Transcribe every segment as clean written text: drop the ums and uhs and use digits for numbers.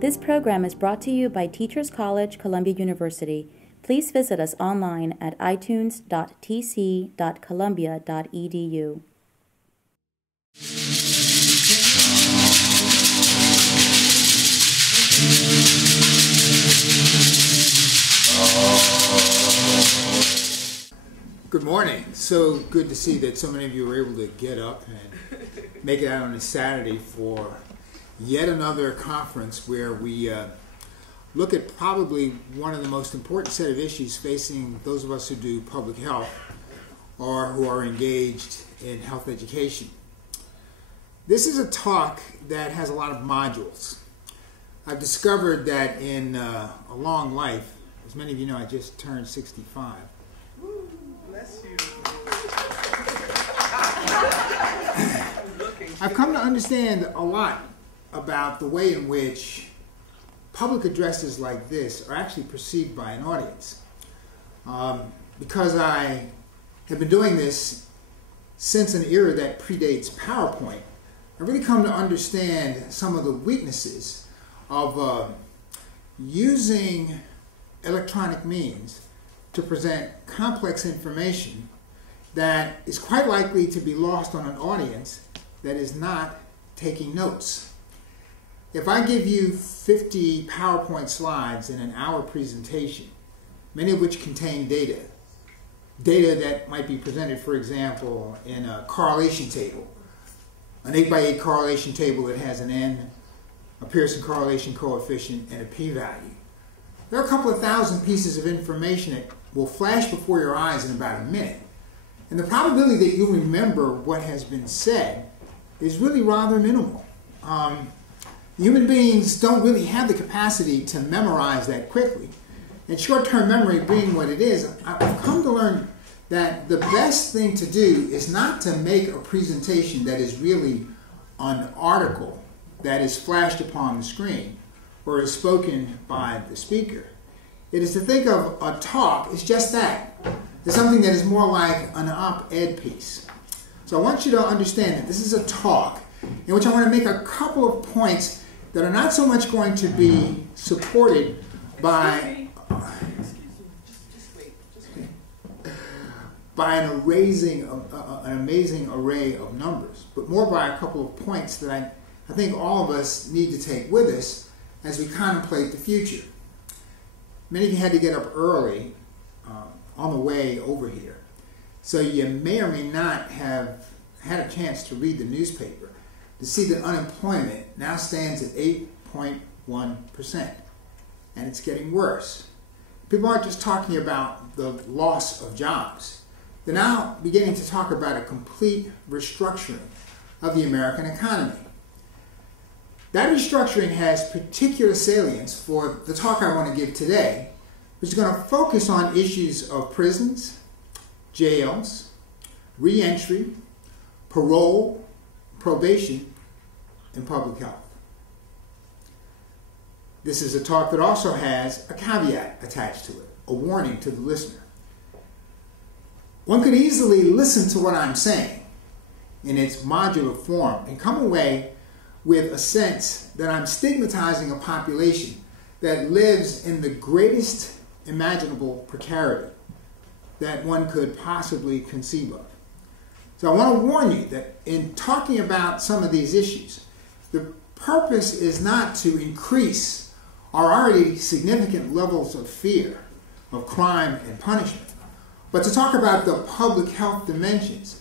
This program is brought to you by Teachers College, Columbia University. Please visit us online at itunes.tc.columbia.edu. Good morning. So good to see that so many of you were able to get up and make it out on a Saturday for yet another conference where we look at probably one of the most important set of issues facing those of us who do public health or who are engaged in health education. This is a talk that has a lot of modules. I've discovered that in a long life, as many of you know, I just turned 65. Bless you. I've come to understand a lot about the way in which public addresses like this are actually perceived by an audience. Because I have been doing this since an era that predates PowerPoint, I've really come to understand some of the weaknesses of using electronic means to present complex information that is quite likely to be lost on an audience that is not taking notes. If I give you 50 PowerPoint slides in an hour presentation, many of which contain data that might be presented, for example, in a correlation table, an 8x8 correlation table that has an N, a Pearson correlation coefficient, and a p-value. There are a couple of thousand pieces of information that will flash before your eyes in about a minute. And the probability that you'll remember what has been said is really rather minimal. Human beings don't really have the capacity to memorize that quickly. And short-term memory being what it is, I've come to learn that the best thing to do is not to make a presentation that is really an article that is flashed upon the screen or is spoken by the speaker. It is to think of a talk as just that. It's something that is more like an op-ed piece. So I want you to understand that this is a talk in which I want to make a couple of points that are not so much going to be supported by an amazing array of numbers, but more by a couple of points that I think all of us need to take with us as we contemplate the future. Many of you had to get up early on the way over here, so you may or may not have had a chance to read the newspaper to see that unemployment now stands at 8.1%, and it's getting worse. People aren't just talking about the loss of jobs. They're now beginning to talk about a complete restructuring of the American economy. That restructuring has particular salience for the talk I want to give today, which is going to focus on issues of prisons, jails, re-entry, parole, probation, and public health. This is a talk that also has a caveat attached to it, a warning to the listener. One could easily listen to what I'm saying in its modular form and come away with a sense that I'm stigmatizing a population that lives in the greatest imaginable precarity that one could possibly conceive of. So I want to warn you that in talking about some of these issues, the purpose is not to increase our already significant levels of fear, of crime and punishment, but to talk about the public health dimensions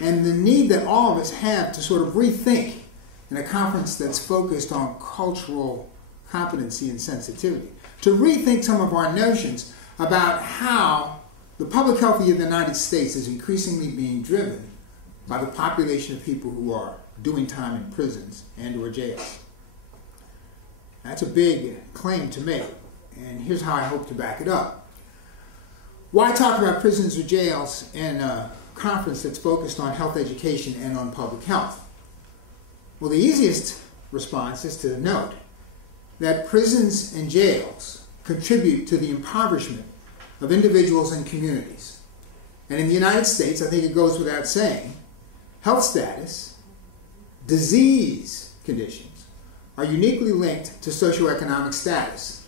and the need that all of us have to sort of rethink in a conference that's focused on cultural competency and sensitivity, to rethink some of our notions about how the public health of the United States is increasingly being driven by the population of people who are doing time in prisons and or jails. That's a big claim to make, and here's how I hope to back it up. Why talk about prisons or jails in a conference that's focused on health education and on public health? Well, the easiest response is to note that prisons and jails contribute to the impoverishment of individuals and communities. And in the United States, I think it goes without saying, health status, disease conditions, are uniquely linked to socioeconomic status.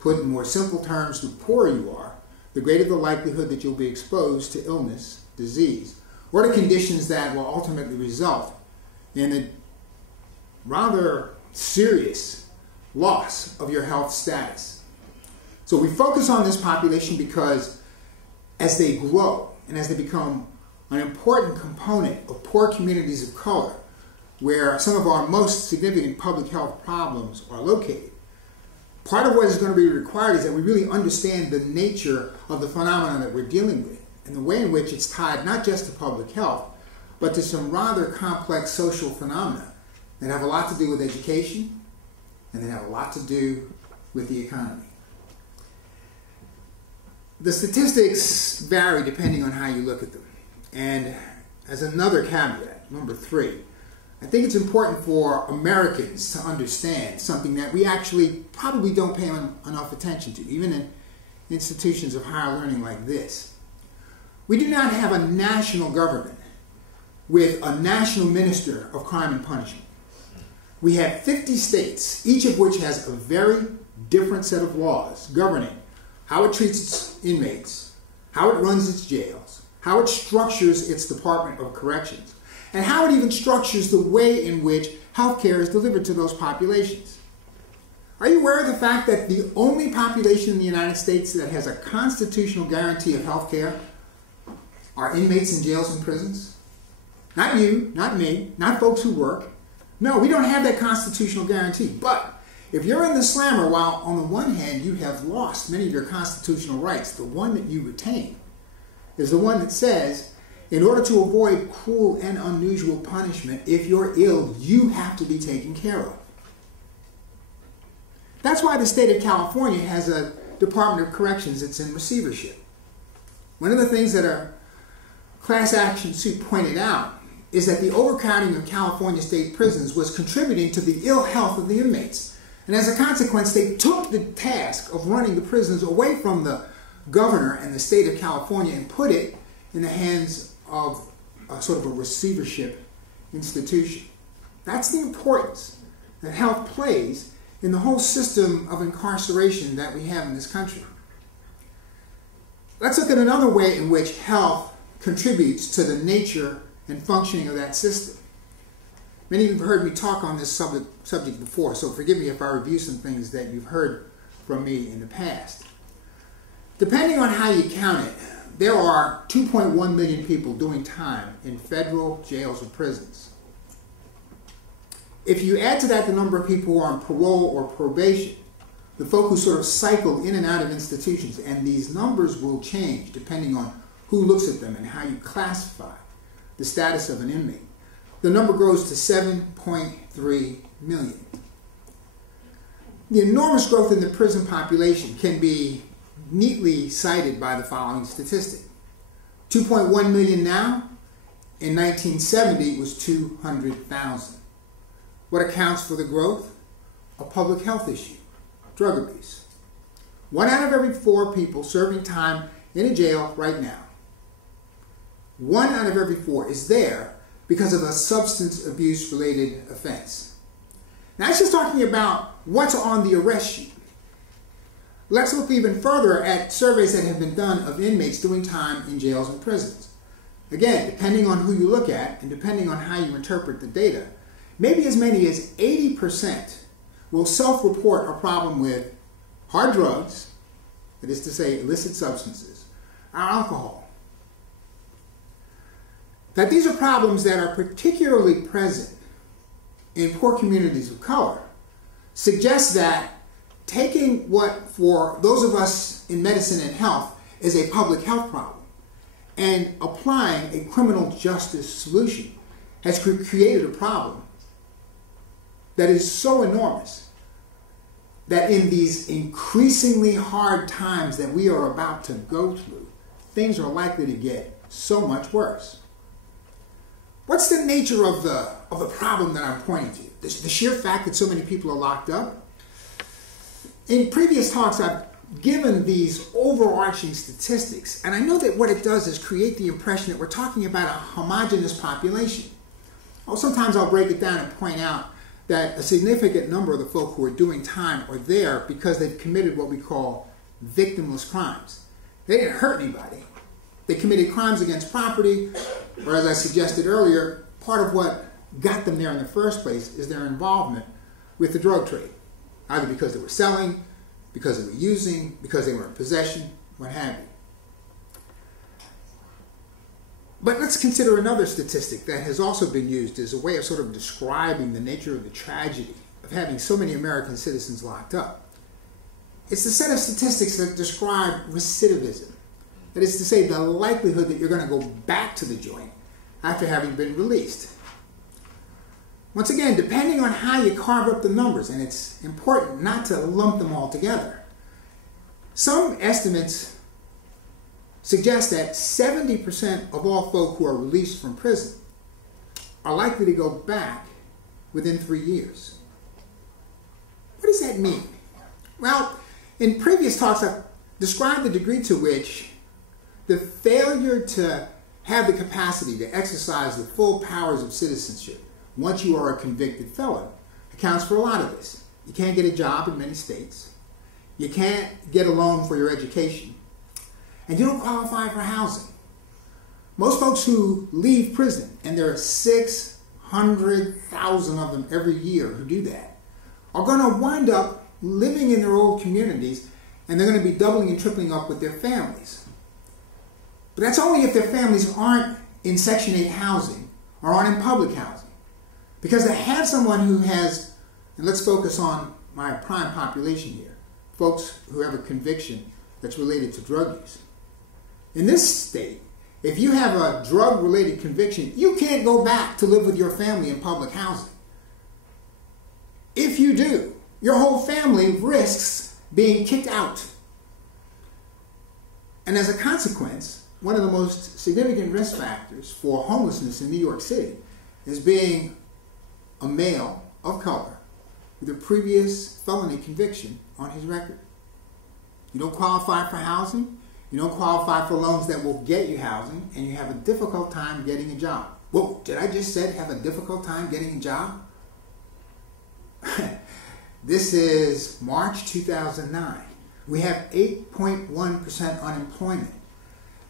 Put in more simple terms, the poorer you are, the greater the likelihood that you'll be exposed to illness, disease, or to conditions that will ultimately result in a rather serious loss of your health status. So we focus on this population because as they grow and as they become an important component of poor communities of color, where some of our most significant public health problems are located, part of what is going to be required is that we really understand the nature of the phenomenon that we're dealing with and the way in which it's tied not just to public health, but to some rather complex social phenomena that have a lot to do with education and that have a lot to do with the economy. The statistics vary depending on how you look at them. And as another caveat, number 3, I think it's important for Americans to understand something that we actually probably don't pay enough attention to, even in institutions of higher learning like this. We do not have a national government with a national minister of crime and punishment. We have 50 states, each of which has a very different set of laws governing how it treats its inmates, how it runs its jails, how it structures its Department of Corrections, and how it even structures the way in which healthcare is delivered to those populations. Are you aware of the fact that the only population in the United States that has a constitutional guarantee of healthcare are inmates in jails and prisons? Not you, not me, not folks who work. No, we don't have that constitutional guarantee. But if you're in the slammer, while on the one hand you have lost many of your constitutional rights, the one that you retain is the one that says, in order to avoid cruel and unusual punishment, if you're ill, you have to be taken care of. That's why the state of California has a Department of Corrections that's in receivership. One of the things that a class action suit pointed out is that the overcrowding of California state prisons was contributing to the ill health of the inmates. And as a consequence, they took the task of running the prisons away from the governor and the state of California and put it in the hands of a sort of a receivership institution. That's the importance that health plays in the whole system of incarceration that we have in this country. Let's look at another way in which health contributes to the nature and functioning of that system. Many of you have heard me talk on this subject before, so forgive me if I review some things that you've heard from me in the past. Depending on how you count it, there are 2.1 million people doing time in federal jails or prisons. If you add to that the number of people who are on parole or probation, the folk who sort of cycle in and out of institutions, and these numbers will change depending on who looks at them and how you classify the status of an inmate, the number grows to 7.3 million. The enormous growth in the prison population can be neatly cited by the following statistic. 2.1 million now. In 1970, it was 200,000. What accounts for the growth? A public health issue, drug abuse. 1 out of every 4 people serving time in a jail right now, 1 out of every 4 is there because of a substance abuse related offense. Now, that's just talking about what's on the arrest sheet. Let's look even further at surveys that have been done of inmates doing time in jails and prisons. Again, depending on who you look at and depending on how you interpret the data, maybe as many as 80% will self-report a problem with hard drugs, that is to say illicit substances, or alcohol. That these are problems that are particularly present in poor communities of color suggests that taking what for those of us in medicine and health is a public health problem and applying a criminal justice solution has created a problem that is so enormous that in these increasingly hard times that we are about to go through, things are likely to get so much worse. What's the nature of the problem that I'm pointing to? The sheer fact that so many people are locked up? In previous talks, I've given these overarching statistics, and I know that what it does is create the impression that we're talking about a homogeneous population. Sometimes I'll break it down and point out that a significant number of the folk who are doing time are there because they've committed what we call victimless crimes. They didn't hurt anybody. They committed crimes against property, or as I suggested earlier, part of what got them there in the first place is their involvement with the drug trade, either because they were selling, because they were using, because they were in possession, what have you. But let's consider another statistic that has also been used as a way of sort of describing the nature of the tragedy of having so many American citizens locked up. It's the set of statistics that describe recidivism. That is to say, the likelihood that you're going to go back to the joint after having been released. Once again, depending on how you carve up the numbers, and it's important not to lump them all together, some estimates suggest that 70% of all folk who are released from prison are likely to go back within 3 years. What does that mean? Well, in previous talks, I've described the degree to which the failure to have the capacity to exercise the full powers of citizenship once you are a convicted felon accounts for a lot of this. You can't get a job in many states. You can't get a loan for your education. And you don't qualify for housing. Most folks who leave prison, and there are 600,000 of them every year who do that, are going to wind up living in their old communities, and they're going to be doubling and tripling up with their families. But that's only if their families aren't in Section 8 housing or aren't in public housing. Because to have someone who has, and let's focus on my prime population here, folks who have a conviction that's related to drug use. In this state, if you have a drug-related conviction, you can't go back to live with your family in public housing. If you do, your whole family risks being kicked out. And as a consequence, one of the most significant risk factors for homelessness in New York City is being a male of color with a previous felony conviction on his record. You don't qualify for housing, you don't qualify for loans that will get you housing, and you have a difficult time getting a job. Whoa, did I just say have a difficult time getting a job? This is March 2009. We have 8.1% unemployment.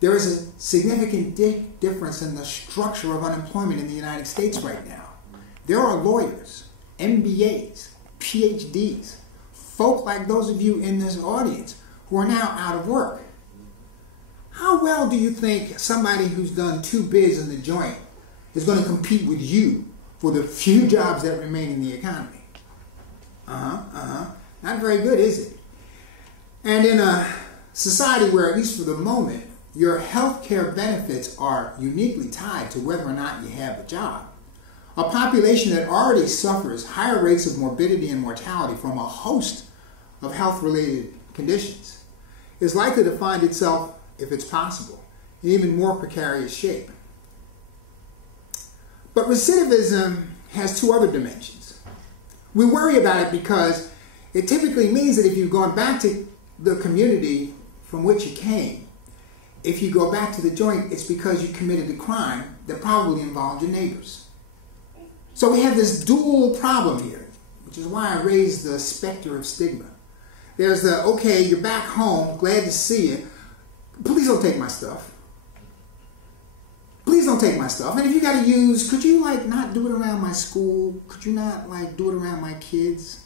There is a significant difference in the structure of unemployment in the United States right now. There are lawyers, MBAs, PhDs, folk like those of you in this audience who are now out of work. How well do you think somebody who's done 2 bids in the joint is going to compete with you for the few jobs that remain in the economy? Not very good, is it? And in a society where, at least for the moment, your health care benefits are uniquely tied to whether or not you have a job, a population that already suffers higher rates of morbidity and mortality from a host of health-related conditions is likely to find itself, if it's possible, in even more precarious shape. But recidivism has 2 other dimensions. We worry about it because it typically means that if you've gone back to the community from which you came, if you go back to the joint, it's because you committed a crime that probably involved your neighbors. So we have this dual problem here, which is why I raised the specter of stigma. There's the, okay, you're back home, glad to see you. Please don't take my stuff. Please don't take my stuff. And if you got to use, could you like not do it around my school? Could you not like do it around my kids?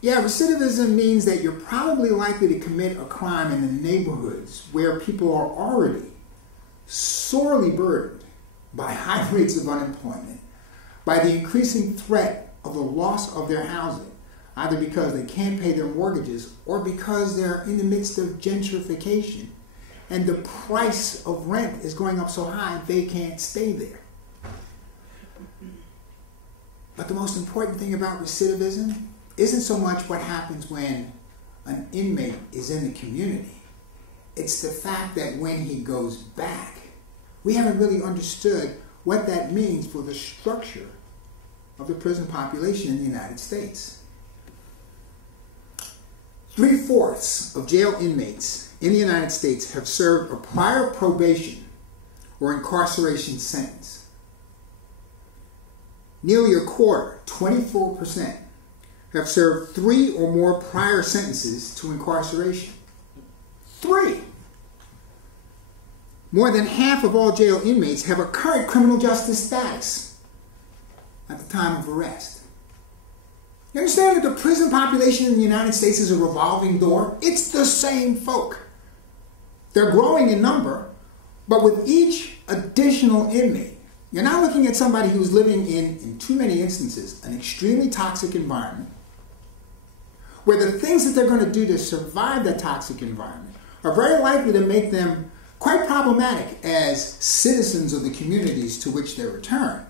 Yeah, recidivism means that you're probably likely to commit a crime in the neighborhoods where people are already sorely burdened by high rates of unemployment, by the increasing threat of the loss of their housing, either because they can't pay their mortgages or because they're in the midst of gentrification and the price of rent is going up so high they can't stay there. But the most important thing about recidivism isn't so much what happens when an inmate is in the community. It's the fact that when he goes back, we haven't really understood what that means for the structure of the prison population in the United States. 3/4 of jail inmates in the United States have served a prior probation or incarceration sentence. nearly a quarter, 24%, have served 3 or more prior sentences to incarceration. 3. More than half of all jail inmates have a current criminal justice status at the time of arrest. You understand that the prison population in the United States is a revolving door? It's the same folk. They're growing in number, but with each additional inmate, you're now looking at somebody who's living in too many instances, an extremely toxic environment, where the things that they're going to do to survive that toxic environment are very likely to make them quite problematic as citizens of the communities to which they return.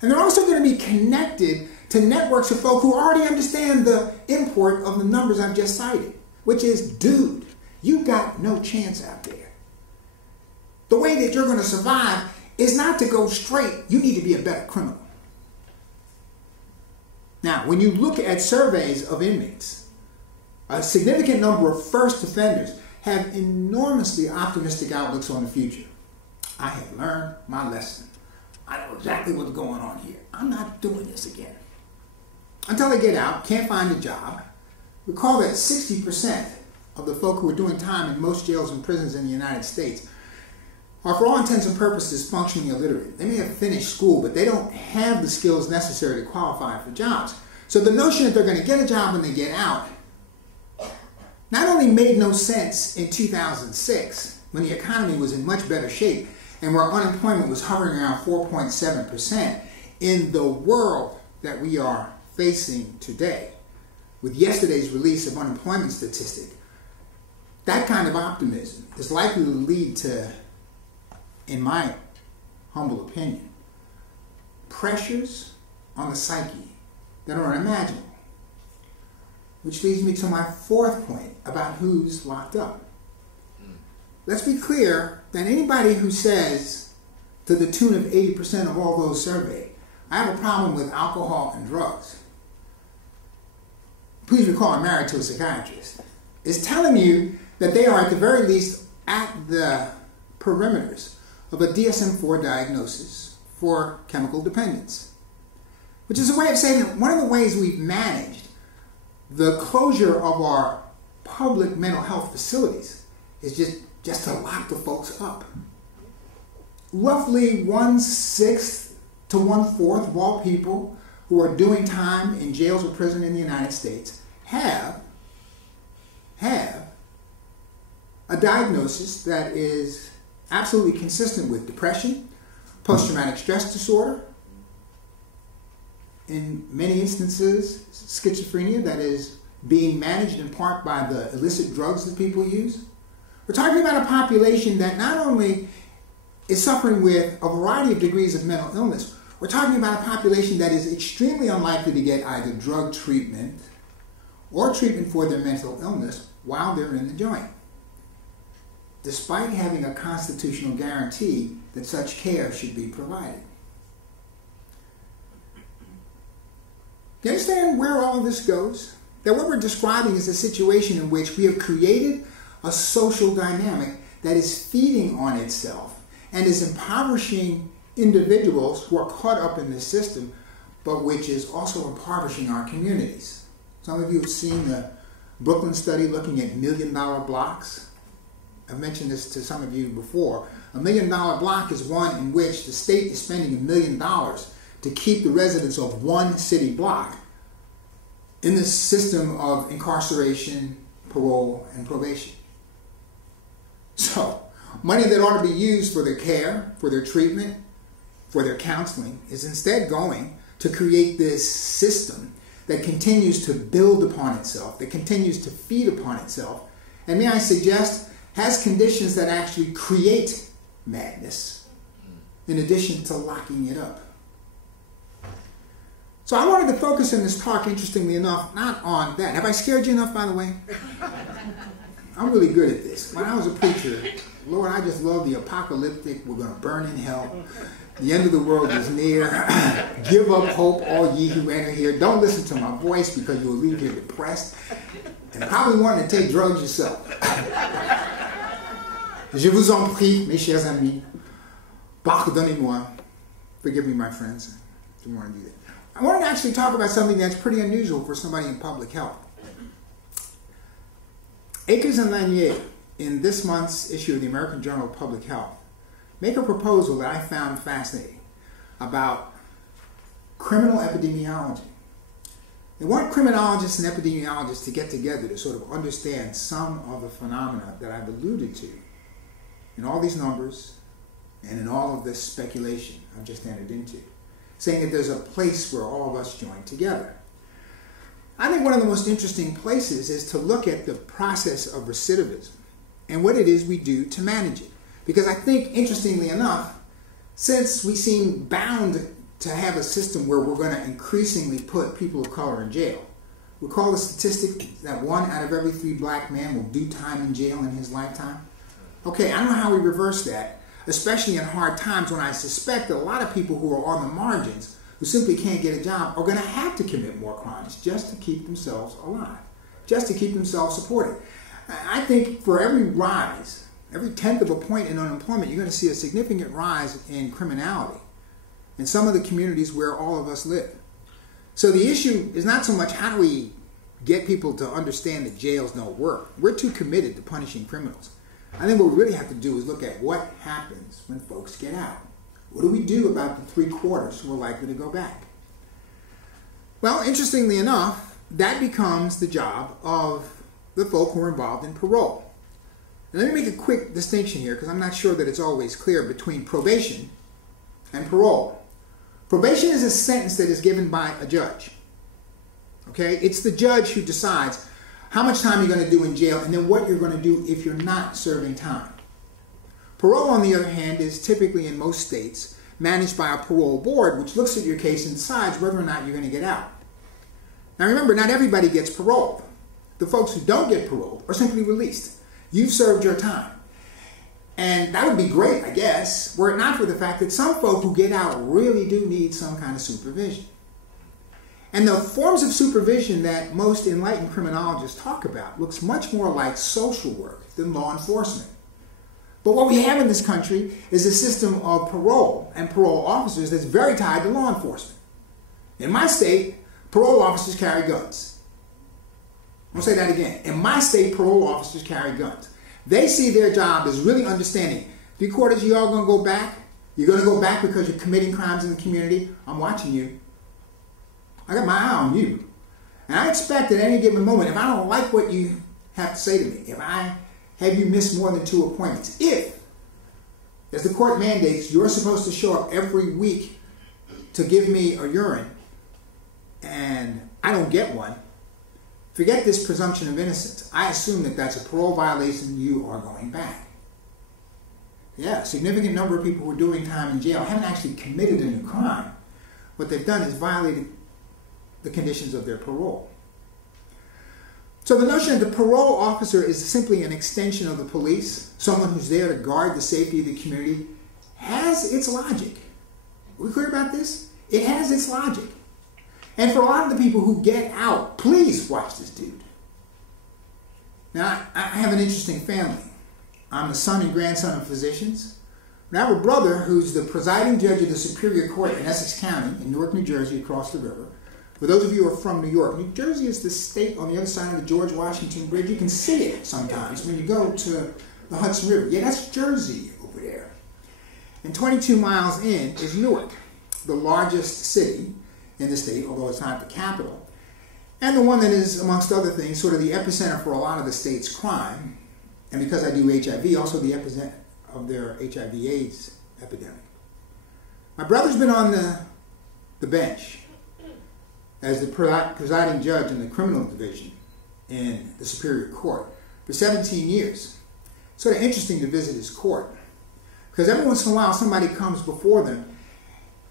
And they're also going to be connected to networks of folk who already understand the import of the numbers I've just cited, which is, dude, you got no chance out there. The way that you're going to survive is not to go straight. You need to be a better criminal. Now, when you look at surveys of inmates, a significant number of first offenders have enormously optimistic outlooks on the future. I have learned my lesson. I know exactly what's going on here. I'm not doing this again. Until they get out, can't find a job. Recall that 60% of the folk who are doing time in most jails and prisons in the United States are, for all intents and purposes, functionally illiterate. They may have finished school, but they don't have the skills necessary to qualify for jobs. So the notion that they're going to get a job when they get out not only made no sense in 2006, when the economy was in much better shape and where unemployment was hovering around 4.7%, in the world that we are facing today, with yesterday's release of unemployment statistic, that kind of optimism is likely to lead to, in my humble opinion, pressures on the psyche that are unimaginable. Which leads me to my fourth point about who's locked up. Let's be clear that anybody who says, to the tune of 80% of all those surveyed, I have a problem with alcohol and drugs, please recall I'm married to a psychiatrist, is telling you that they are at the very least at the perimeters of a DSM-4 diagnosis for chemical dependence. Which is a way of saying that one of the ways we've managed the closure of our public mental health facilities is just to lock the folks up. Roughly 1/6 to 1/4 of all people who are doing time in jails or prison in the United States have a diagnosis that is absolutely consistent with depression, post-traumatic stress disorder, in many instances, schizophrenia that is being managed in part by the illicit drugs that people use. We're talking about a population that not only is suffering with a variety of degrees of mental illness, we're talking about a population that is extremely unlikely to get either drug treatment or treatment for their mental illness while they're in the joint, despite having a constitutional guarantee that such care should be provided. You understand where all of this goes? That what we're describing is a situation in which we have created a social dynamic that is feeding on itself and is impoverishing individuals who are caught up in this system, but which is also impoverishing our communities. Some of you have seen the Brooklyn study looking at $1 million blocks. I've mentioned this to some of you before. A $1 million block is one in which the state is spending $1 million to keep the residents of one city block in the system of incarceration, parole, and probation. So, money that ought to be used for their care, for their treatment, for their counseling, is instead going to create this system that continues to build upon itself, that continues to feed upon itself, and may I suggest, has conditions that actually create madness, in addition to locking it up. So I wanted to focus in this talk, interestingly enough, not on that. Have I scared you enough, by the way? I'm really good at this. When I was a preacher, Lord, I just love the apocalyptic, we're going to burn in hell, the end of the world is near, give up hope, all ye who enter here. Don't listen to my voice because you will leave here depressed and probably wanting to take drugs yourself. Je vous en prie, mes chers amis, pardonnez-moi, forgive me, my friends. didn't want to do that. I wanted to actually talk about something that's pretty unusual for somebody in public health. Akers and Lanier, in this month's issue of the American Journal of Public Health, make a proposal that I found fascinating about criminal epidemiology. They want criminologists and epidemiologists to get together to sort of understand some of the phenomena that I've alluded to in all these numbers and in all of this speculation I've just entered into, saying that there's a place where all of us join together. I think one of the most interesting places is to look at the process of recidivism and what it is we do to manage it. Because I think, interestingly enough, since we seem bound to have a system where we're going to increasingly put people of color in jail, recall the statistic that 1 out of every 3 black men will do time in jail in his lifetime? Okay, I don't know how we reverse that, especially in hard times when I suspect that a lot of people who are on the margins, who simply can't get a job, are going to have to commit more crimes just to keep themselves alive, just to keep themselves supported. I think for every rise, every 10th of a point in unemployment, you're going to see a significant rise in criminality in some of the communities where all of us live. So the issue is not so much how do we get people to understand that jails don't work. We're too committed to punishing criminals. I think what we really have to do is look at what happens when folks get out. What do we do about the 3/4 who are likely to go back? Well, interestingly enough, that becomes the job of the folk who are involved in parole. And let me make a quick distinction here, because I'm not sure that it's always clear between probation and parole. Probation is a sentence that is given by a judge. Okay? It's the judge who decides how much time you're going to do in jail and then what you're going to do if you're not serving time. Parole, on the other hand, is typically in most states managed by a parole board, which looks at your case and decides whether or not you're going to get out. Now remember, not everybody gets paroled. The folks who don't get paroled are simply released. You've served your time. And that would be great, I guess, were it not for the fact that some folk who get out really do need some kind of supervision. And the forms of supervision that most enlightened criminologists talk about looks much more like social work than law enforcement. But what we have in this country is a system of parole and parole officers that's very tied to law enforcement. In my state, parole officers carry guns. I'll say that again. In my state, parole officers carry guns. They see their job as really understanding, 3/4 of y'all going to go back? You're going to go back because you're committing crimes in the community? I'm watching you. I got my eye on you. And I expect at any given moment, if I don't like what you have to say to me, if I have you miss more than 2 appointments, if, as the court mandates, you're supposed to show up every week to give me a urine, and I don't get one, forget this presumption of innocence. I assume that that's a parole violation, you are going back. Yeah, a significant number of people who are doing time in jail haven't actually committed a new crime. What they've done is violated the conditions of their parole. So the notion that the parole officer is simply an extension of the police, someone who's there to guard the safety of the community, has its logic. Are we clear about this? It has its logic. And for a lot of the people who get out, please watch this dude. Now, I have an interesting family. I'm the son and grandson of physicians. And I have a brother who's the presiding judge of the Superior Court in Essex County in Newark, New Jersey, across the river. For those of you who are from New York, New Jersey is the state on the other side of the George Washington Bridge. You can see it sometimes when you go to the Hudson River. Yeah, that's Jersey over there. And 22 miles in is Newark, the largest city in the state, although it's not the capital, and the one that is, amongst other things, sort of the epicenter for a lot of the state's crime, and because I do HIV, also the epicenter of their HIV/AIDS epidemic. My brother's been on the bench as the presiding judge in the criminal division in the Superior Court for 17 years. It's sort of interesting to visit his court, because every once in a while somebody comes before them,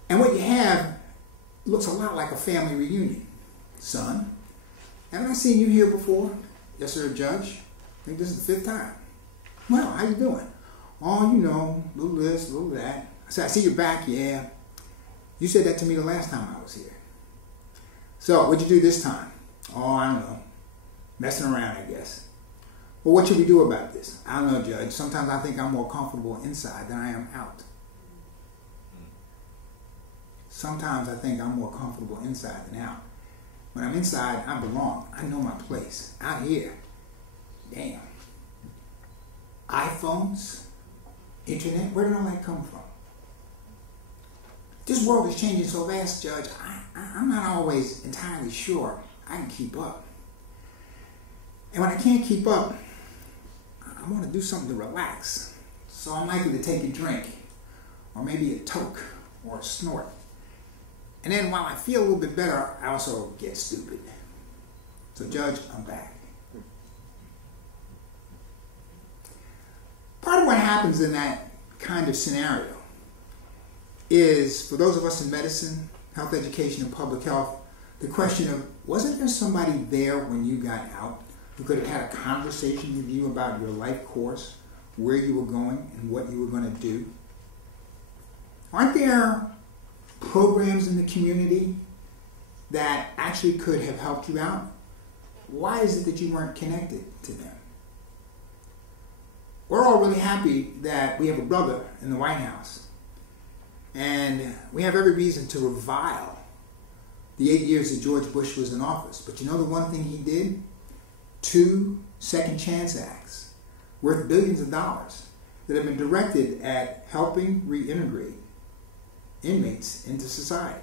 and what you have looks a lot like a family reunion. Son, haven't I seen you here before? Yes, sir, Judge. I think this is the 5th time. Well, how you doing? Oh, you know, little this, little that. I said, I see you're back, yeah. You said that to me the last time I was here. So, what'd you do this time? Oh, I don't know. Messing around, I guess. Well, what should we do about this? I don't know, Judge. Sometimes I think I'm more comfortable inside than I am out. sometimes I think I'm more comfortable inside than out. When I'm inside, I belong. I know my place. Out here, damn. iPhones, internet, where did all that come from? This world is changing so fast, Judge, I'm not always entirely sure I can keep up. And when I can't keep up, I want to do something to relax. So I'm likely to take a drink, or maybe a toke, or a snort. And then while I feel a little bit better, I also get stupid. So Judge, I'm back. Part of what happens in that kind of scenario is, for those of us in medicine, health education, and public health, the question of, wasn't there somebody there when you got out who could have had a conversation with you about your life course, where you were going, and what you were going to do? Aren't there programs in the community that actually could have helped you out? Why is it that you weren't connected to them? We're all really happy that we have a brother in the White House, and we have every reason to revile the 8 years that George Bush was in office. But you know the one thing he did? 2 Second Chance Acts worth billions of dollars that have been directed at helping reintegrate inmates into society.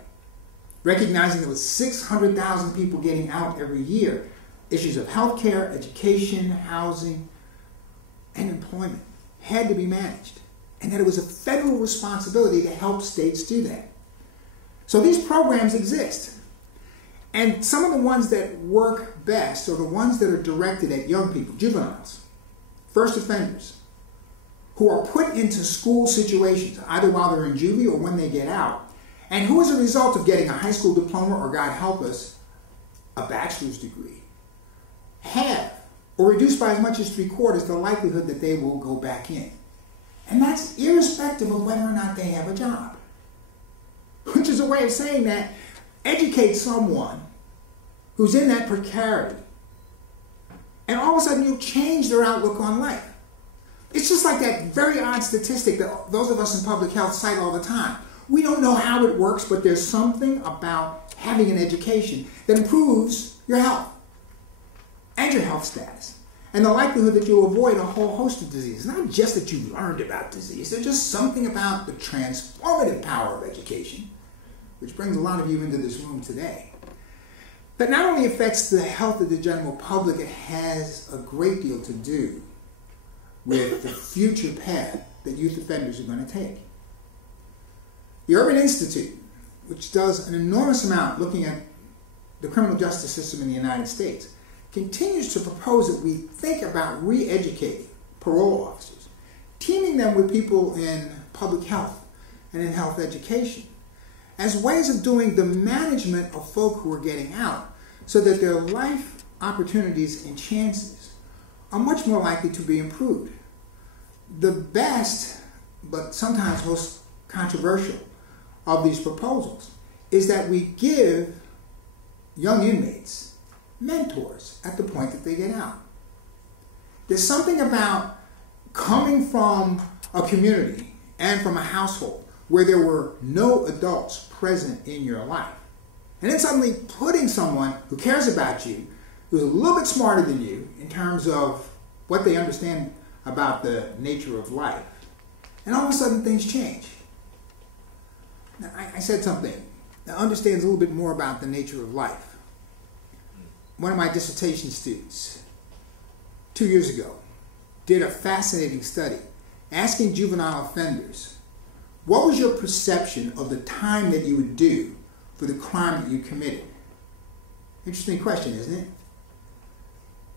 Recognizing there was 600,000 people getting out every year, issues of healthcare, education, housing, and employment had to be managed, and that it was a federal responsibility to help states do that. So these programs exist. And some of the ones that work best are the ones that are directed at young people, juveniles, first offenders, who are put into school situations, either while they're in juvie or when they get out, and who, as a result of getting a high school diploma, or God help us, a bachelor's degree, have, or reduced by as much as 3/4, the likelihood that they will go back in. And that's irrespective of whether or not they have a job. Which is a way of saying that educate someone who's in that precarity, and all of a sudden you'll change their outlook on life. It's just like that very odd statistic that those of us in public health cite all the time. We don't know how it works, but there's something about having an education that improves your health and your health status, and the likelihood that you'll avoid a whole host of diseases. Not just that you learned about disease, there's just something about the transformative power of education, which brings a lot of you into this room today, that not only affects the health of the general public, it has a great deal to do with the future path that youth offenders are going to take. The Urban Institute, which does an enormous amount looking at the criminal justice system in the United States, continues to propose that we think about re-educating parole officers, teaming them with people in public health and in health education, as ways of doing the management of folk who are getting out, so that their life opportunities and chances are much more likely to be improved. The best, but sometimes most controversial, of these proposals is that we give young inmates mentors at the point that they get out. There's something about coming from a community and from a household where there were no adults present in your life, and then suddenly putting someone who cares about you, who's a little bit smarter than you in terms of what they understand about the nature of life, and all of a sudden things change. Now, I said something that understands a little bit more about the nature of life. One of my dissertation students 2 years ago did a fascinating study asking juvenile offenders, what was your perception of the time that you would do for the crime that you committed? Interesting question, isn't it?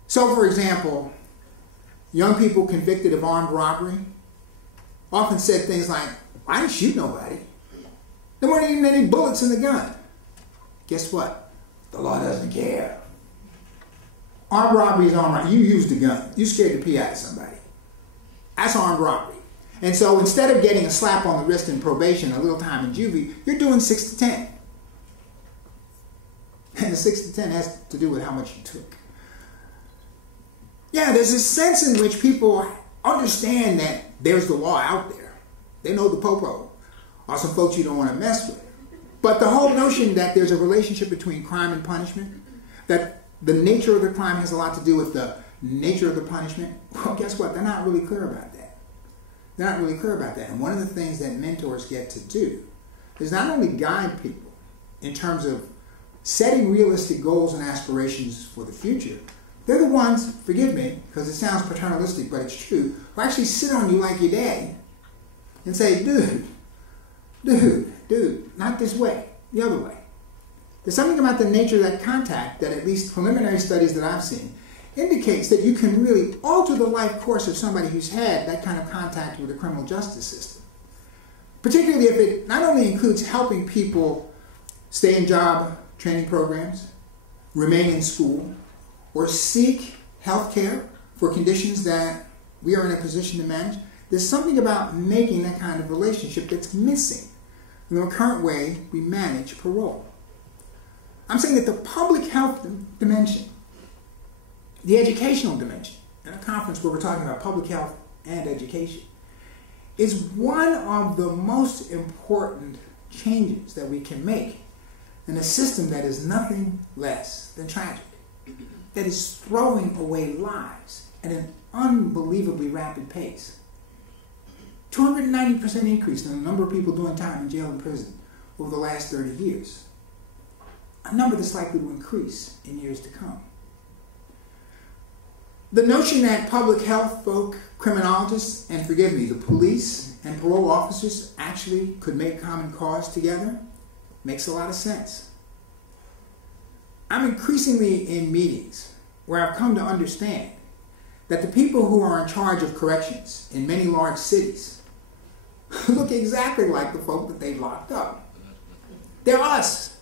So, for example, young people convicted of armed robbery often said things like, I didn't shoot nobody. There weren't even any bullets in the gun. Guess what? The law doesn't care. Armed robbery is armed robbery. You used a gun. You scared the pee out of somebody. That's armed robbery. And so instead of getting a slap on the wrist in probation, a little time in juvie, you're doing 6 to 10. And the 6 to 10 has to do with how much you took. Yeah, there's this sense in which people understand that there's the law out there. They know the popo are some folks you don't want to mess with. But the whole notion that there's a relationship between crime and punishment, that the nature of the crime has a lot to do with the nature of the punishment, well, guess what? They're not really clear about that. They're not really clear about that. And one of the things that mentors get to do is not only guide people in terms of setting realistic goals and aspirations for the future, they're the ones, forgive me, because it sounds paternalistic, but it's true, who actually sit on you like your dad and say, dude, not this way, the other way. There's something about the nature of that contact that at least preliminary studies that I've seen indicates that you can really alter the life course of somebody who's had that kind of contact with the criminal justice system. Particularly if it not only includes helping people stay in job training programs, remain in school, or seek health care for conditions that we are in a position to manage. There's something about making that kind of relationship that's missing in the current way we manage parole. I'm saying that the public health dimension, the educational dimension, in a conference where we're talking about public health and education, is one of the most important changes that we can make in a system that is nothing less than tragic, that is throwing away lives at an unbelievably rapid pace. 290% increase in the number of people doing time in jail and prison over the last 30 years. A number that's likely to increase in years to come. The notion that public health folk, criminologists, and forgive me, the police and parole officers actually could make common cause together makes a lot of sense. I'm increasingly in meetings where I've come to understand that the people who are in charge of corrections in many large cities look exactly like the folk that they've locked up. They're us.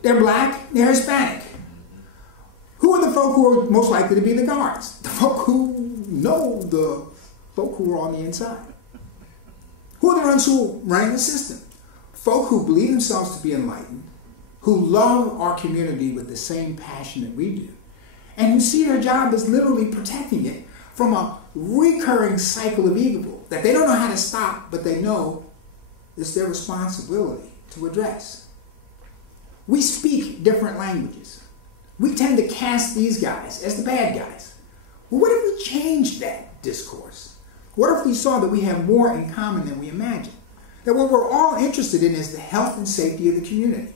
They're black, they're Hispanic. Who are the folk who are most likely to be the guards? The folk who know the folk who are on the inside. Who are the ones who are running the system? Folk who believe themselves to be enlightened, who love our community with the same passion that we do, and who see their job as literally protecting it from a recurring cycle of evil that they don't know how to stop, but they know it's their responsibility to address. We speak different languages. We tend to cast these guys as the bad guys. Well, what if we changed that discourse? What if we saw that we have more in common than we imagine? That what we're all interested in is the health and safety of the community.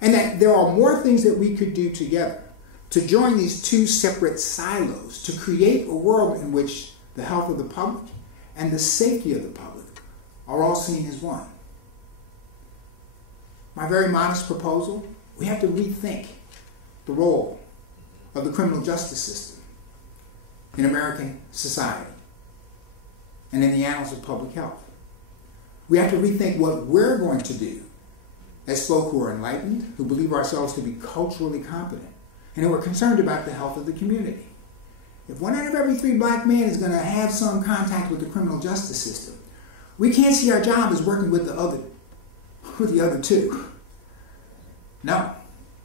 And that there are more things that we could do together to join these two separate silos to create a world in which the health of the public and the safety of the public are all seen as one. My very modest proposal, we have to rethink the role of the criminal justice system in American society and in the annals of public health. We have to rethink what we're going to do as folk who are enlightened, who believe ourselves to be culturally competent, and who are concerned about the health of the community. If 1 out of every 3 black men is going to have some contact with the criminal justice system, we can't see our job as working with the other 2. No,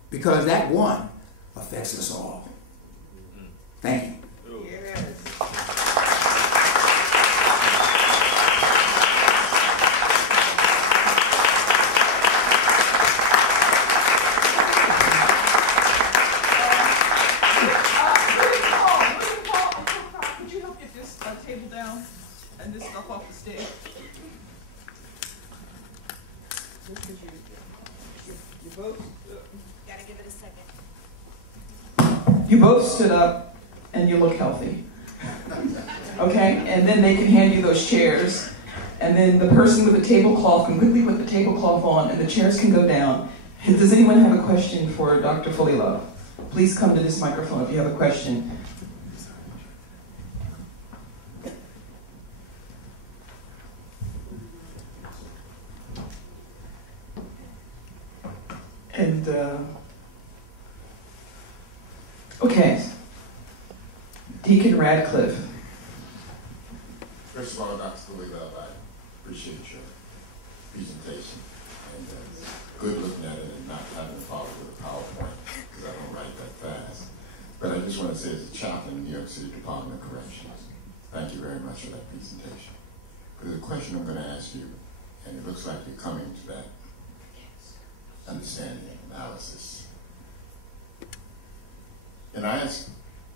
because that one affects us all. Thank you. Yes. Could you help get this table down and this stuff off the stage? You both. Gotta give it a second. You both stood up and you look healthy. Okay? And then they can hand you those chairs. And then the person with the tablecloth can quickly put the tablecloth on and the chairs can go down. Does anyone have a question for Dr. Fullilove? Please come to this microphone if you have a question. And, okay. Deacon Radcliffe. First of all, Dr. Fullilove, I appreciate your presentation. And good looking at it and not having to follow with a PowerPoint, because I don't write that fast. But I just want to say, as a chaplain in the New York City Department of Corrections, thank you very much for that presentation. Because the question I'm going to ask you, and it looks like you're coming to that understanding and analysis. And I ask,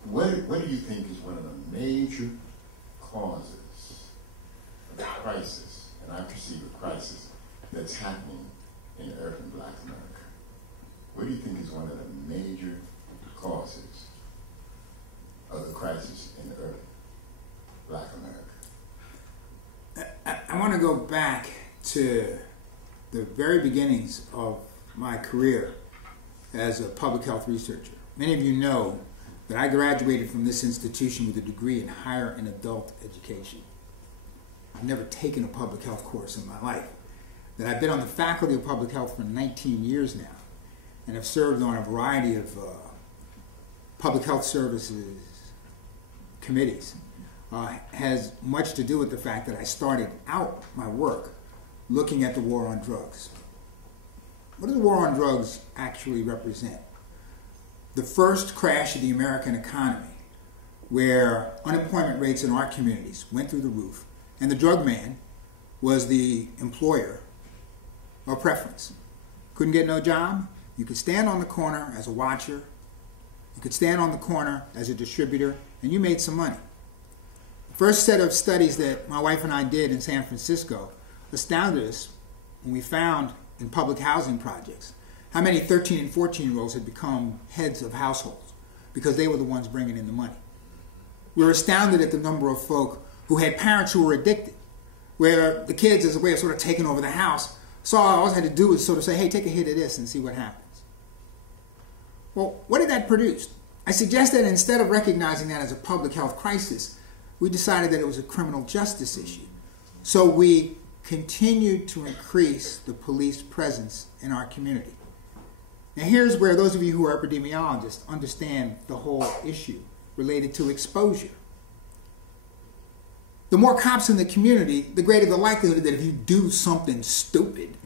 what do you think is one of the major causes of the crisis, and I perceive a crisis that's happening in urban Black America? What do you think is one of the major causes of the crisis in urban Black America? I want to go back to the very beginnings of my career as a public health researcher. Many of you know that I graduated from this institution with a degree in higher and adult education. I've never taken a public health course in my life. That I've been on the faculty of public health for 19 years now, and have served on a variety of public health services committees, has much to do with the fact that I started out my work looking at the war on drugs. What does the war on drugs actually represent? The first crash of the American economy, where unemployment rates in our communities went through the roof, and the drug man was the employer of preference. Couldn't get no job? You could stand on the corner as a watcher, you could stand on the corner as a distributor, and you made some money. The first set of studies that my wife and I did in San Francisco astounded us when we found in public housing projects how many 13 and 14-year-olds had become heads of households because they were the ones bringing in the money. We were astounded at the number of folk who had parents who were addicted, where the kids, as a way of sort of taking over the house, saw all I had to do was sort of say, hey, take a hit of this and see what happens. Well, what did that produce? I suggest that instead of recognizing that as a public health crisis, we decided that it was a criminal justice issue. So we continued to increase the police presence in our community. Now here's where those of you who are epidemiologists understand the whole issue related to exposure. The more cops in the community, the greater the likelihood that if you do something stupid,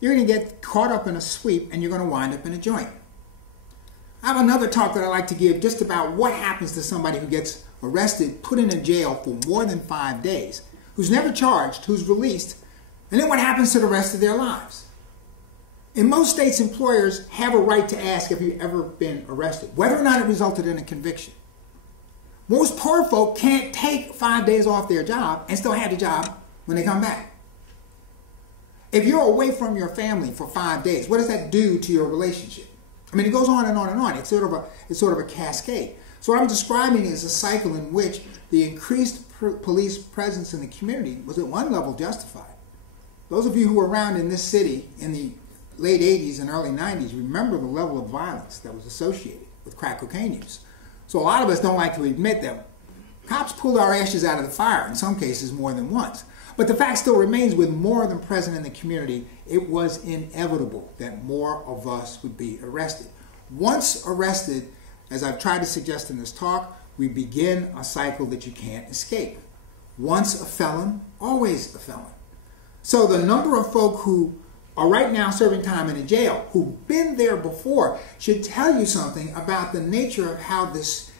you're going to get caught up in a sweep and you're going to wind up in a joint. I have another talk that I like to give just about what happens to somebody who gets arrested, put in a jail for more than 5 days, who's never charged, who's released, and then what happens to the rest of their lives. In most states, employers have a right to ask if you've ever been arrested, whether or not it resulted in a conviction. Most poor folk can't take 5 days off their job and still have the job when they come back. If you're away from your family for 5 days, what does that do to your relationship? I mean, it goes on and on and on. It's sort of a cascade. So what I'm describing is a cycle in which the increased police presence in the community was at one level justified. Those of you who were around in this city in the late 80s and early 90s remember the level of violence that was associated with crack cocaine use. So a lot of us don't like to admit that cops pulled our ashes out of the fire, in some cases more than once. But the fact still remains, with more of them present in the community, it was inevitable that more of us would be arrested. Once arrested, as I've tried to suggest in this talk, we begin a cycle that you can't escape. Once a felon, always a felon. So the number of folk who are right now serving time in a jail, who've been there before, should tell you something about the nature of how this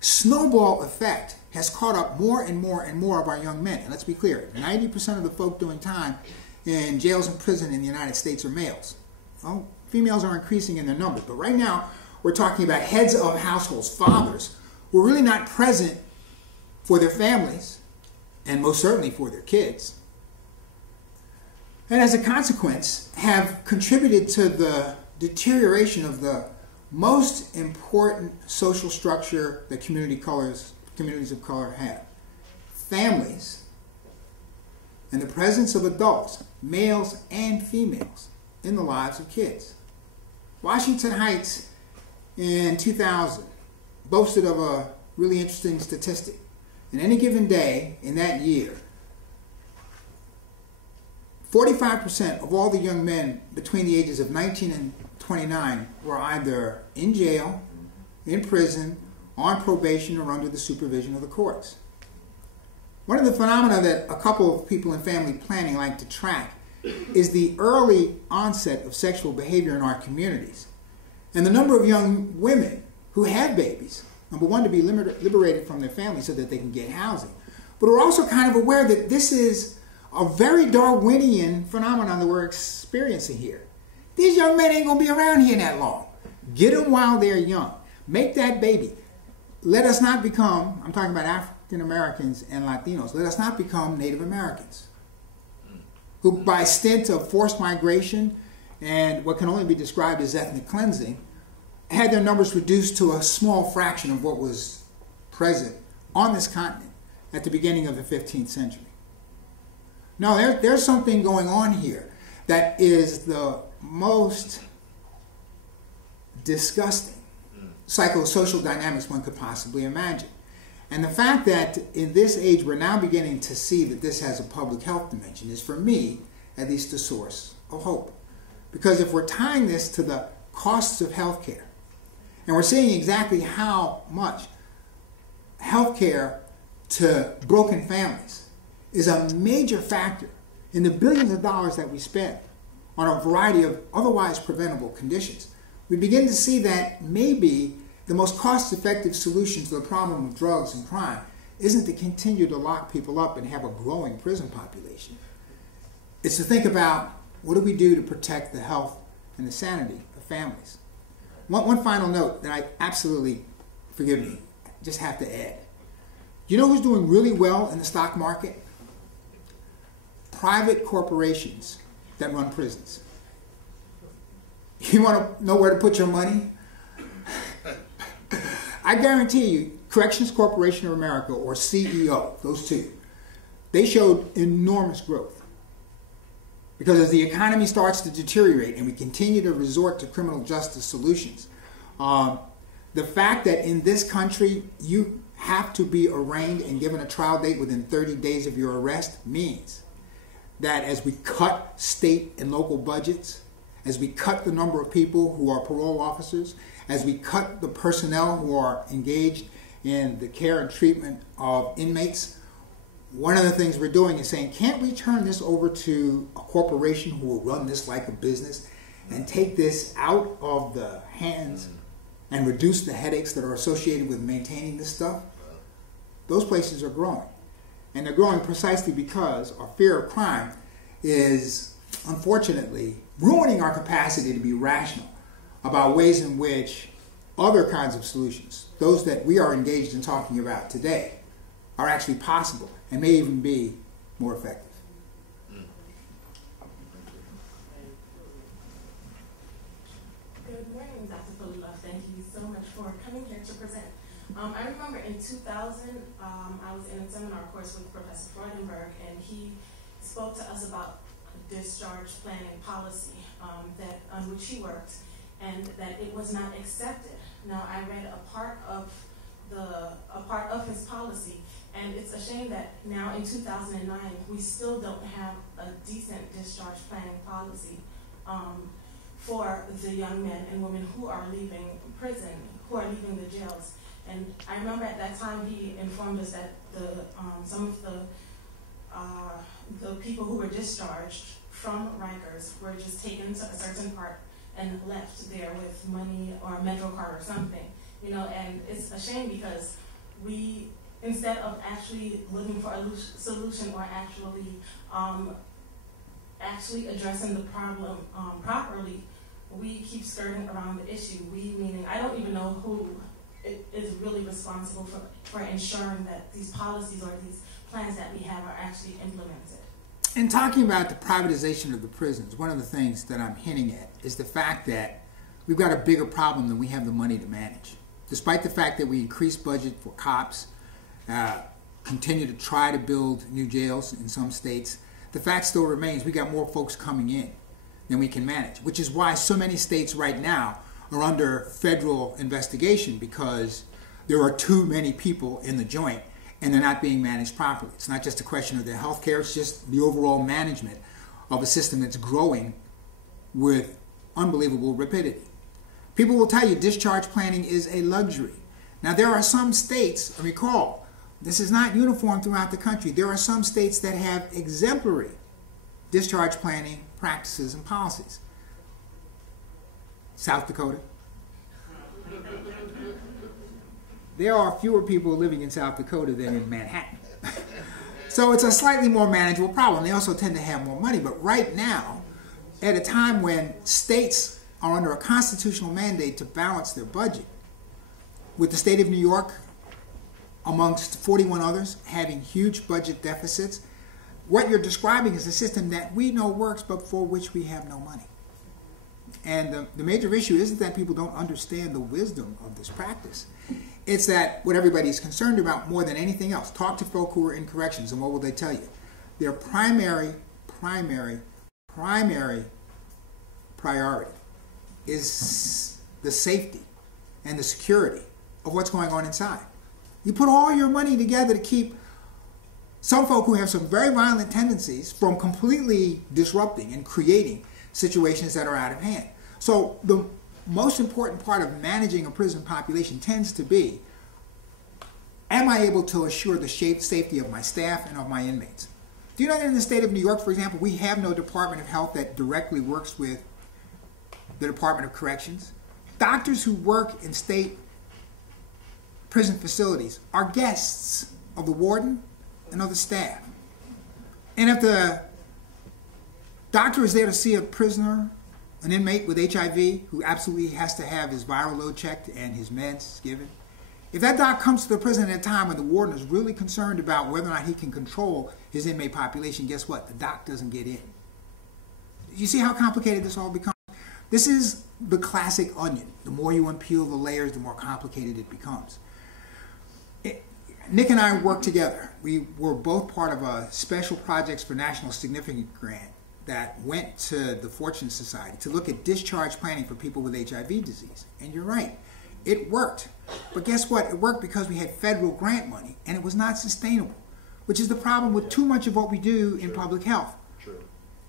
snowball effect has caught up more and more and more of our young men. And let's be clear, 90% of the folk doing time in jails and prison in the United States are males. Well, females are increasing in their numbers, but right now we're talking about heads of households, fathers, who are really not present for their families, and most certainly for their kids. And as a consequence, have contributed to the deterioration of the most important social structure that communities of color have. Families and the presence of adults, males and females, in the lives of kids. Washington Heights in 2000 boasted of a really interesting statistic. In any given day in that year, 45% of all the young men between the ages of 19 and 29 were either in jail, in prison, on probation, or under the supervision of the courts. One of the phenomena that a couple of people in family planning like to track is the early onset of sexual behavior in our communities. And the number of young women who have babies, number one, to be liberated from their families so that they can get housing. But we're also kind of aware that this is a very Darwinian phenomenon that we're experiencing here. These young men ain't going to be around here that long. Get them while they're young. Make that baby. Let us not become, I'm talking about African Americans and Latinos, let us not become Native Americans, who by stint of forced migration and what can only be described as ethnic cleansing, had their numbers reduced to a small fraction of what was present on this continent at the beginning of the 15th century. No, there's something going on here that is the most disgusting psychosocial dynamics one could possibly imagine. And the fact that in this age we're now beginning to see that this has a public health dimension is, for me, at least a source of hope. Because if we're tying this to the costs of healthcare, and we're seeing exactly how much healthcare to broken families is a major factor in the billions of dollars that we spend on a variety of otherwise preventable conditions, we begin to see that maybe the most cost-effective solution to the problem of drugs and crime isn't to continue to lock people up and have a growing prison population. It's to think about, what do we do to protect the health and the sanity of families? One final note that I absolutely, forgive me, just have to add. You know who's doing really well in the stock market? Private corporations that run prisons. You want to know where to put your money? I guarantee you, Corrections Corporation of America, or CEO, those two, they showed enormous growth. Because as the economy starts to deteriorate and we continue to resort to criminal justice solutions, the fact that in this country you have to be arraigned and given a trial date within 30 days of your arrest means that as we cut state and local budgets, as we cut the number of people who are parole officers, as we cut the personnel who are engaged in the care and treatment of inmates, one of the things we're doing is saying, can't we turn this over to a corporation who will run this like a business and take this out of the hands and reduce the headaches that are associated with maintaining this stuff? Those places are growing. And they're growing precisely because our fear of crime is, unfortunately, ruining our capacity to be rational about ways in which other kinds of solutions, those that we are engaged in talking about today, are actually possible and may even be more effective. Good morning, Dr. Fullilove. Thank you so much for coming here to present. I remember in 2000, I was in a seminar course with Professor Freudenberg, and he spoke to us about discharge planning policy on which he worked, and that it was not accepted. Now, I read a part of his policy, and it's a shame that now in 2009 we still don't have a decent discharge planning policy for the young men and women who are leaving prison, who are leaving the jails. And I remember at that time he informed us that some of the people who were discharged from Rikers were just taken to a certain part and left there with money or a Metro card or something, you know. And it's a shame because we, instead of actually looking for a solution or actually addressing the problem properly, we keep skirting around the issue. We meaning, I don't even know who is really responsible for ensuring that these policies or these plans that we have are actually implemented. In talking about the privatization of the prisons, one of the things that I'm hinting at is the fact that we've got a bigger problem than we have the money to manage. Despite the fact that we increase budget for cops, continue to try to build new jails in some states, the fact still remains we got more folks coming in than we can manage, which is why so many states right now are under federal investigation, because there are too many people in the joint and they're not being managed properly. It's not just a question of their health care, it's just the overall management of a system that's growing with unbelievable rapidity. People will tell you discharge planning is a luxury. Now, there are some states, recall, this is not uniform throughout the country, there are some states that have exemplary discharge planning practices and policies. South Dakota. There are fewer people living in South Dakota than in Manhattan. So it's a slightly more manageable problem. They also tend to have more money. But right now, at a time when states are under a constitutional mandate to balance their budget, with the state of New York, amongst 41 others, having huge budget deficits. What you're describing is a system that we know works, but for which we have no money. And the major issue isn't that people don't understand the wisdom of this practice. It's that what everybody's concerned about more than anything else. Talk to folk who are in corrections, and what will they tell you? Their primary priority is the safety and the security of what's going on inside. You put all your money together to keep some folk who have some very violent tendencies from completely disrupting and creating situations that are out of hand. So the most important part of managing a prison population tends to be, am I able to assure the safety of my staff and of my inmates? Do you know that in the state of New York, for example, we have no Department of Health that directly works with the Department of Corrections? Doctors who work in state prison facilities are guests of the warden and of the staff. And if the doctor is there to see a prisoner, an inmate with HIV who absolutely has to have his viral load checked and his meds given, if that doc comes to the prison at a time when the warden is really concerned about whether or not he can control his inmate population, guess what? The doc doesn't get in. You see how complicated this all becomes? This is the classic onion. The more you unpeel the layers, the more complicated it becomes. Nick and I worked together. We were both part of a Special Projects for National Significance grant that went to the Fortune Society to look at discharge planning for people with HIV disease. And you're right, it worked. But guess what? It worked because we had federal grant money, and it was not sustainable, which is the problem with too much of what we do in public health. True.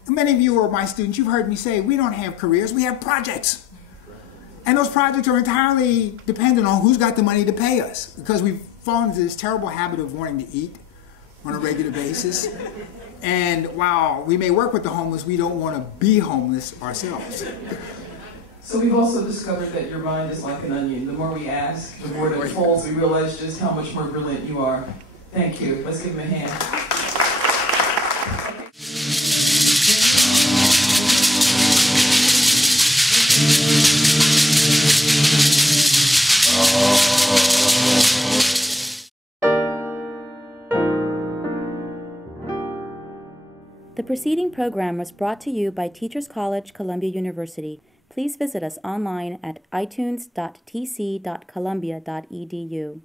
Many of you are my students. You've heard me say, we don't have careers, we have projects. And those projects are entirely dependent on who's got the money to pay us, because we've fallen into this terrible habit of wanting to eat on a regular basis. And while we may work with the homeless, we don't want to be homeless ourselves. So we've also discovered that your mind is like an onion. The more we ask, the more it unfolds. We realize just how much more brilliant you are. Thank you. Let's give him a hand. The preceding program was brought to you by Teachers College, Columbia University. Please visit us online at itunes.tc.columbia.edu.